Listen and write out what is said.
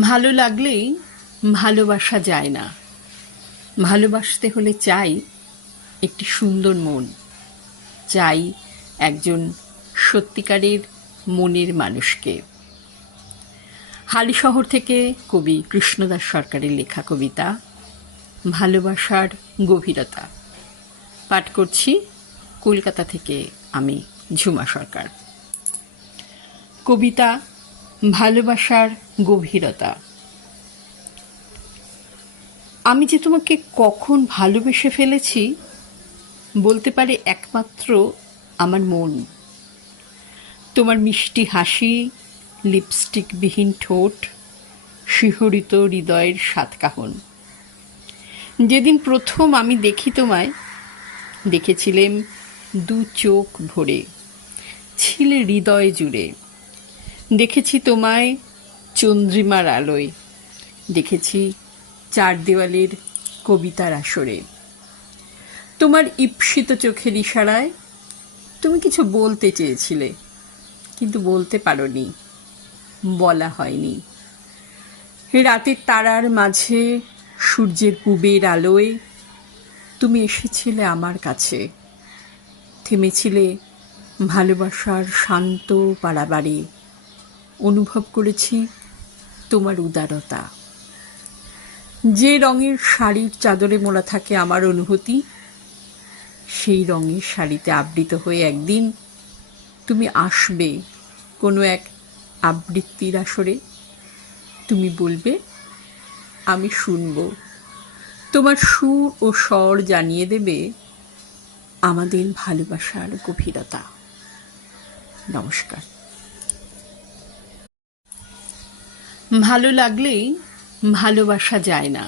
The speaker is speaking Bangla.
ভালো লাগলেই ভালোবাসা যায় না। ভালোবাসতে হলে চাই একটি সুন্দর মন, চাই একজন সত্যিকারের মনের মানুষকে। হালিশহর থেকে কবি কৃষ্ণদাস সরকারের লেখা কবিতা ভালোবাসার গভীরতা পাঠ করছি কলকাতা থেকে আমি ঝুমা সরকার। কবিতা ভালোবাসার গভীরতা। আমি যে তোমাকে কখন ভালোবেসে ফেলেছি বলতে পারে একমাত্র আমার মন। তোমার মিষ্টি হাসি, লিপস্টিকবিহীন ঠোঁট, শিহরিত হৃদয়ের সাতকাহন। যেদিন প্রথম আমি দেখি তোমায়, দেখেছিলেম দু চোখ ভরে, ছিলে হৃদয় জুড়ে। দেখেছি তোমায় চন্দ্রিমার আলোয়, দেখেছি চার দেওয়ালের কবিতার আসরে। তোমার ঈপ্সিত চোখের ইশারায় তুমি কিছু বলতে চেয়েছিলে, কিন্তু বলতে পারোনি, বলা হয়নি। রাতের তারার মাঝে সূর্যের পূবের আলোয় তুমি এসেছিলে আমার কাছে, থেমেছিলে ভালোবাসার শান্ত পাড়াবাড়ি। অনুভব করেছি তোমার উদারতা। যে রঙের শাড়ির চাদরে মোড়া থাকে আমার অনুভূতি, সেই রঙের শাড়িতে আবৃত হয়ে একদিন তুমি আসবে কোনো এক আবৃত্তির আসরে। তুমি বলবে, আমি শুনব। তোমার সুর ও স্বর জানিয়ে দেবে আমাদের ভালোবাসার গভীরতা। নমস্কার। ভালো লাগলেই ভালোবাসা যায় না।